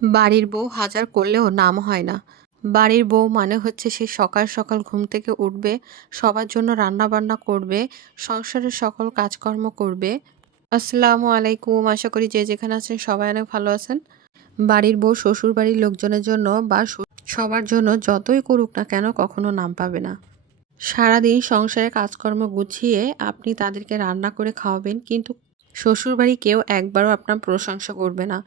বাড়ির বউ হাজার করলেও নাম হয় না। বাড়ির বউ মানে হচ্ছে সে সকাল সকাল ঘুম থেকে উঠবে, সবার জন্য রান্না বান্না করবে, সংসারের সকল কাজকর্ম করবে। আসসালামু আলাইকুম, আশা করি যে যেখানে আছেন সবাই অনেক ভালো আছেন। বাড়ির বউ শ্বশুর বাড়ির লোকজনের জন্য বা সবার জন্য যতই করুক না কেন কখনো নাম পাবে না। সারাদিন সংসারের কাজকর্ম গুছিয়ে আপনি তাদেরকে রান্না করে খাওয়াবেন, কিন্তু শ্বশুরবাড়ি কেউ একবারও আপনার প্রশংসা করবে না।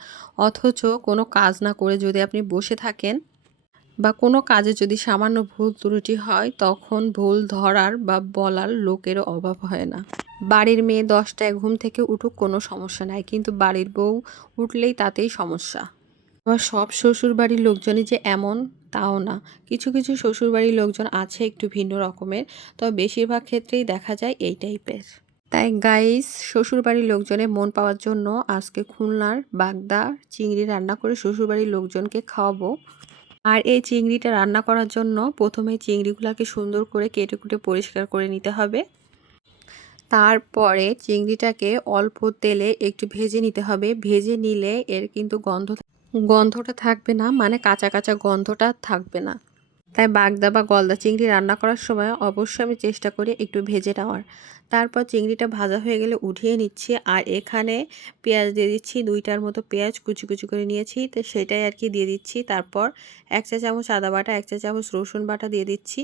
অথচ কোনো কাজ না করে যদি আপনি বসে থাকেন বা কোনো কাজে যদি সামান্য ভুল ত্রুটি হয়, তখন ভুল ধরার বা বলার লোকেরও অভাব হয় না। বাড়ির মেয়ে 10টায় ঘুম থেকে উঠুক কোনো সমস্যা নাই, কিন্তু বাড়ির বউ উঠলেই তাতেই সমস্যা। আবার সব শ্বশুরবাড়ির লোকজনই যে এমন তাও না। কিছু কিছু শ্বশুরবাড়ির লোকজন আছে একটু ভিন্ন রকমের, তবে বেশিরভাগ ক্ষেত্রেই দেখা যায় এই টাইপের। তাই গাইস, শ্বশুরবাড়ির লোকজনের মন পাওয়ার জন্য আজকে খুলনার বাগদা চিংড়ি রান্না করে শ্বশুরবাড়ির লোকজনকে খাওয়াবো। আর এই চিংড়িটা রান্না করার জন্য প্রথমে চিংড়িগুলোকে সুন্দর করে কেটে কুটে পরিষ্কার করে নিতে হবে। তারপরে চিংড়িটাকে অল্প তেলে একটু ভেজে নিতে হবে। ভেজে নিলে এর কিন্তু গন্ধটা থাকবে না, মানে কাঁচা কাঁচা গন্ধটা থাকবে না। তাই বাগদা বা গলদা চিংড়ি রান্না করার সময় অবশ্যই আমি চেষ্টা করি একটু ভেজে নেওয়ার। তারপর চিংড়িটা ভাজা হয়ে গেলে উঠিয়ে নিচ্ছি। আর এখানে পেঁয়াজ দিয়ে দিচ্ছি, 2টার মতো পেঁয়াজ কুচি কুচি করে নিয়েছি, তো সেটাই আর কি দিয়ে দিচ্ছি। তারপর 1 চা চামচ আদা বাটা, 1 চা চামচ রসুন বাটা দিয়ে দিচ্ছি।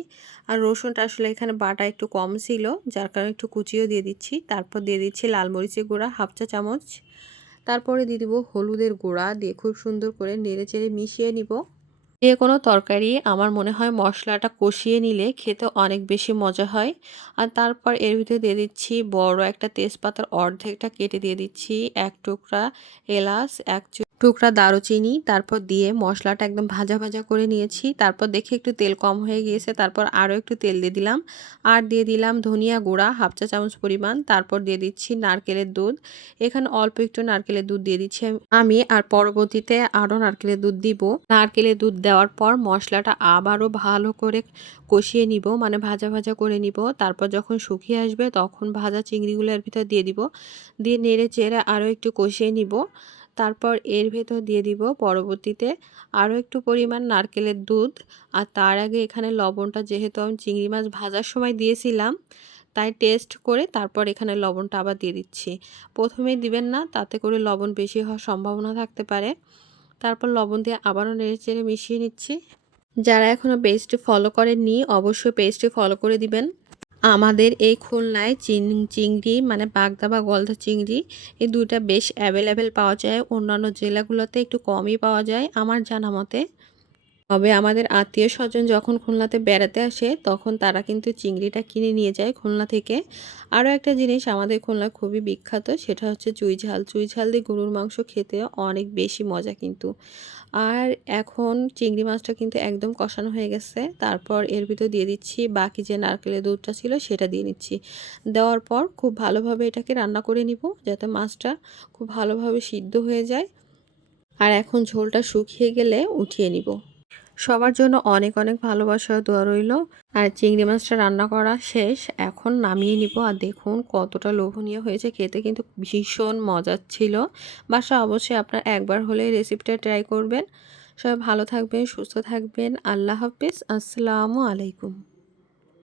আর রসুনটা আসলে এখানে বাটা একটু কম ছিল, যার কারণে একটু কুচিও দিয়ে দিচ্ছি। তারপর দিয়ে দিচ্ছি লাল মরিচের গুঁড়া 1/2 চা চামচ। তারপরে দিয়ে দিব হলুদের গুঁড়া, দিয়ে খুব সুন্দর করে নেড়ে চেড়ে মিশিয়ে নিব। যে কোনো তরকারি আমার মনে হয় মশলাটা কষিয়ে নিলে খেতে অনেক বেশি মজা হয়। আর তারপর এর ভিতরে দিয়ে দিচ্ছি বড় একটা তেজপাতার অর্ধেকটা কেটে দিয়ে দিচ্ছি, 1 টুকরা এলাচ, 1 টুকরা দারুচিনি। তারপর দিয়ে মশলাটা একদম ভাজা ভাজা করে নিয়েছি। তারপর দেখে একটু তেল কম হয়ে গিয়েছে, তারপর আরও একটু তেল দিয়ে দিলাম। আর দিয়ে দিলাম ধনিয়া গুঁড়া 1/2 চা চামচ পরিমাণ। তারপর দিয়ে দিচ্ছি নারকেলের দুধ। এখানে অল্প একটু নারকেলের দুধ দিয়ে দিচ্ছি আমি, আর পরবর্তীতে আরও নারকেলের দুধ দিব। নারকেলের দুধ দেওয়ার পর মশলাটা আবারও ভালো করে কষিয়ে নিব, মানে ভাজা ভাজা করে নিব। তারপর যখন শুকিয়ে আসবে তখন ভাজা চিংড়িগুলো এর ভিতর দিয়ে দিব, দিয়ে নেড়ে চেড়ে আরও একটু কষিয়ে নিব। তারপর এর ভেতর দিয়ে দিব পরবর্তীতে আরও একটু পরিমাণ নারকেলের দুধ। আর তার আগে এখানে লবণটা, যেহেতু আমি চিংড়ি মাছ ভাজার সময় দিয়েছিলাম, তাই টেস্ট করে তারপর এখানে লবণটা আবার দিয়ে দিচ্ছি। প্রথমেই দিবেন না, তাতে করে লবণ বেশি হওয়ার সম্ভাবনা থাকতে পারে। তারপর লবণ দিয়ে আবারও নেড়ে চেড়ে মিশিয়ে নিচ্ছি। যারা এখনও পেজটি ফলো করেননি অবশ্যই পেজটি ফলো করে দিবেন। আমাদের এই খুলনায় চিংড়ি মানে বাগদা বা গলদা চিংড়ি, এই দুইটা বেশ অ্যাভেলেবেল পাওয়া যায়। অন্যান্য জেলাগুলোতে একটু কমই পাওয়া যায় আমার জানা মতে। তবে আমাদের আত্মীয় স্বজন যখন খুলনাতে বেড়াতে আসে তখন তারা কিন্তু চিংড়িটা কিনে নিয়ে যায় খুলনা থেকে। আরও একটা জিনিস আমাদের খুলনা খুবই বিখ্যাত, সেটা হচ্ছে চুই ঝাল। চুই ঝাল দিয়ে গরুর মাংস খেতে অনেক বেশি মজা কিন্তু। আর এখন চিংড়ি মাছটা কিন্তু একদম কষানো হয়ে গেছে। তারপর এর ভিতর দিয়ে দিচ্ছি বাকি যে নারকেলের দুধটা ছিল সেটা দিয়ে নিচ্ছি। দেওয়ার পর খুব ভালোভাবে এটাকে রান্না করে নিব, যাতে মাছটা খুব ভালোভাবে সিদ্ধ হয়ে যায়। আর এখন ঝোলটা শুকিয়ে গেলে উঠিয়ে নিব। সবার জন্য অনেক অনেক ভালোবাসা দোয়া রইল। আর চিংড়ি মাছটা রান্না করা শেষ, এখন নামিয়ে নিব। আর দেখুন কতটা লোভনীয় হয়েছে, খেতে কিন্তু ভীষণ মজার ছিল। বাসা অবশ্যই আপনার একবার হলে রেসিপিটা ট্রাই করবেন। সবাই ভালো থাকবেন, সুস্থ থাকবেন। আল্লাহ হাফিজ, আসসালামু আলাইকুম।